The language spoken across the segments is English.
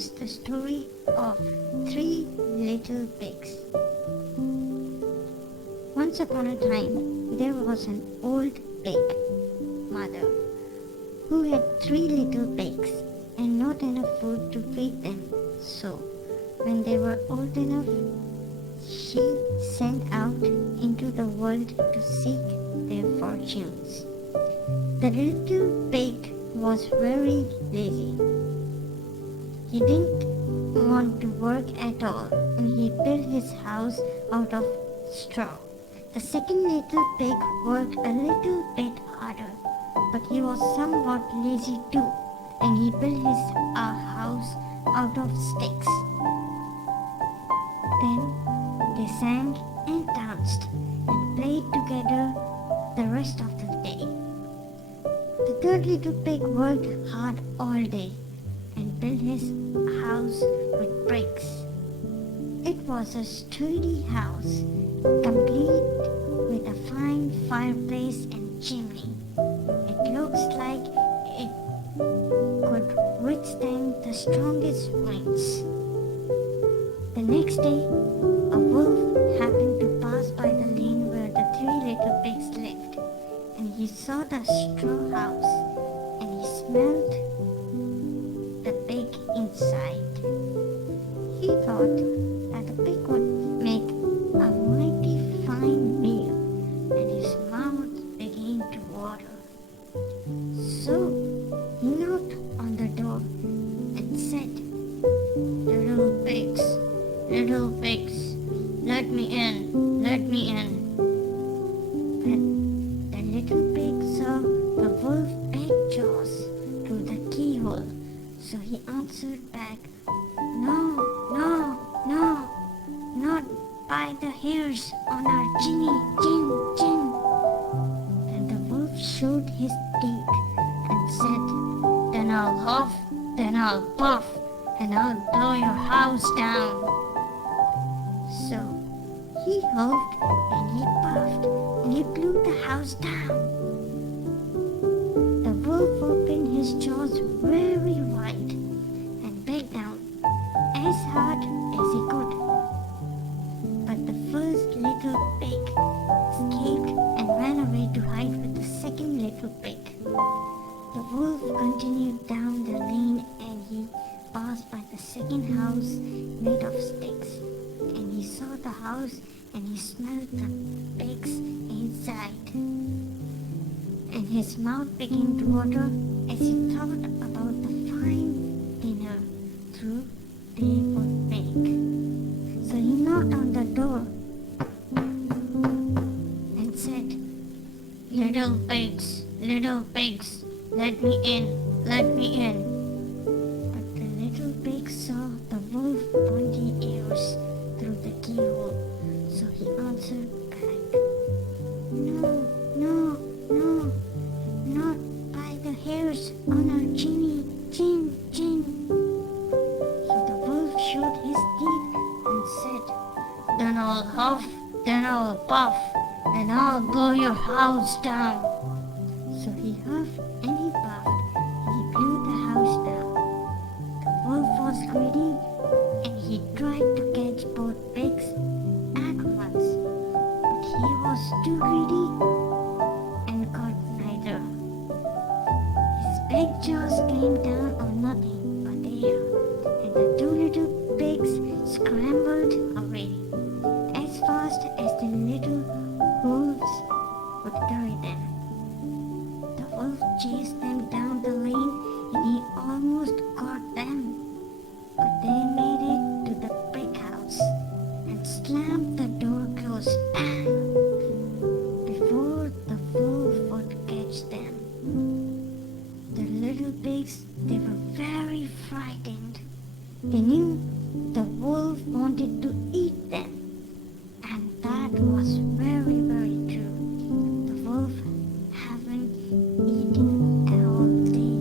is the story of three little pigs. Once upon a time, there was an old pig mother who had three little pigs and not enough food to feed them. So, when they were old enough, she sent out into the world to seek their fortunes. The little pig was very lazy. He didn't want to work at all, and he built his house out of straw. The second little pig worked a little bit harder, but he was somewhat lazy too, and he built his house out of sticks. Then they sang and danced and played together the rest of the day. The third little pig worked hard all day and built his house with bricks. It was a sturdy house, complete with a fine fireplace and chimney. It looks like it could withstand the strongest winds. The next day, a wolf happened to pass by the lane where the three little pigs lived, and he saw the straw house, and he smelled the pig inside. He thought that the pig would make a mighty fine meal, and his mouth began to water. So he knocked on the door and said, little pigs, let me in, let me in." Then the little pig saw the wolf's big jaws through the keyhole, so he answered back, "No, no, no, not by the hairs on our chinny, chin, chin." Then the wolf showed his teeth and said, "Then I'll huff, then I'll puff, and I'll blow your house down." So he huffed and he puffed and he blew the house down. The wolf opened his jaws very wide and bit down as hard as he could. But the first little pig escaped and ran away to hide with the second little pig. The wolf continued down the lane and he passed by the second house made of sticks, and he saw the house and he smelled the pigs inside, and his mouth began to water as he thought about the fine dinner they would make. So he knocked on the door and said, little pigs, let me in, let me in." But the little pig saw the wolf's pointy ears through the keyhole, so he answered back, "No, no, no, not by the hairs on our chinny, chin, chin." So the wolf showed his teeth and said, "Then I'll huff, then I'll puff, and I'll blow your house down." So he huffed and he puffed, and he blew the house down. The wolf was greedy, and he tried to catch both pigs at once, but he was too greedy and caught neither. His big jaws came down on nothing but air, and the two little pigs scrambled away as fast as the little wolves would carry them. The wolf chased them down the lane, and he almost caught them, but they made it to the brick house and slammed the door closed, bang, before the wolf would catch them. The little pigs, they were very frightened. They knew the wolf wanted to eat them, and that was very, very true. The wolf hadn't eaten all day,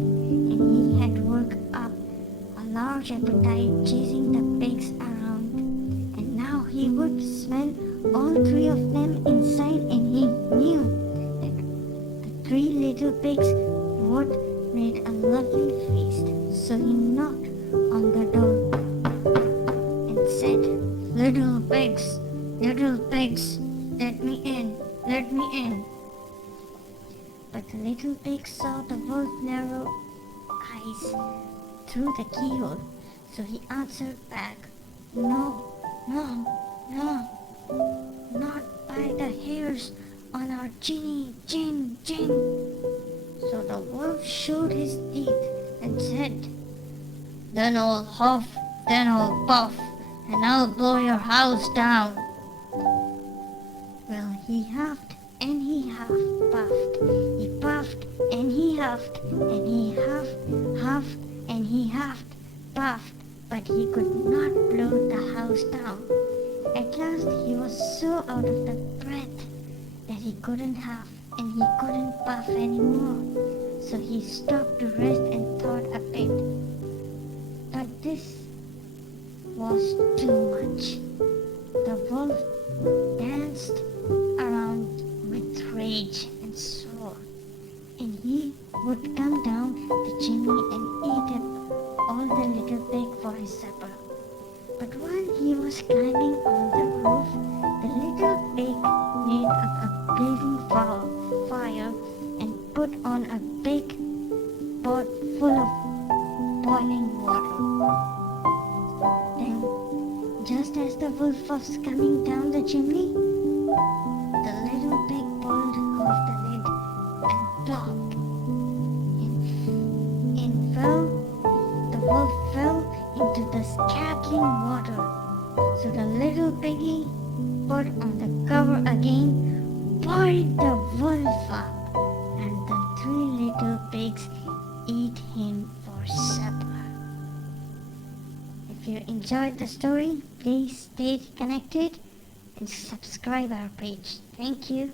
and he had worked up a large appetite chasing the pigs around, and now he would smell all three of them inside, and he knew that the three little pigs would make a lovely feast. So he knocked on the door and said, little pigs, let me in, let me in. But the little pig saw the wolf's narrow eyes through the keyhole, so he answered back, no, no, no, not by the hairs on our chinny, chin, chin. So the wolf showed his teeth and said, then I'll huff, then I'll puff, and I'll blow your house down. Well, he huffed and he puffed. He puffed and he huffed, and he huffed, and he puffed, but he could not blow the house down. At last he was so out of the breath that he couldn't huff and he couldn't puff anymore. So he stopped to rest and thought a bit. But this was too much. The wolf danced around with rage and swore, and he would come down the chimney and eat up all the little pig for his supper. But while he was climbing on the roof, the little pig made up a blazing fire and put on a big pot full of boiling water. Then, just as the wolf was coming down the chimney, the little pig pulled off the lid and plopped. In the wolf fell into the scattering water. So the little piggy put on the cover again, boiled the wolf up, and the three little pigs eat him for supper. If you enjoyed the story, please stay connected and subscribe our page. Thank you.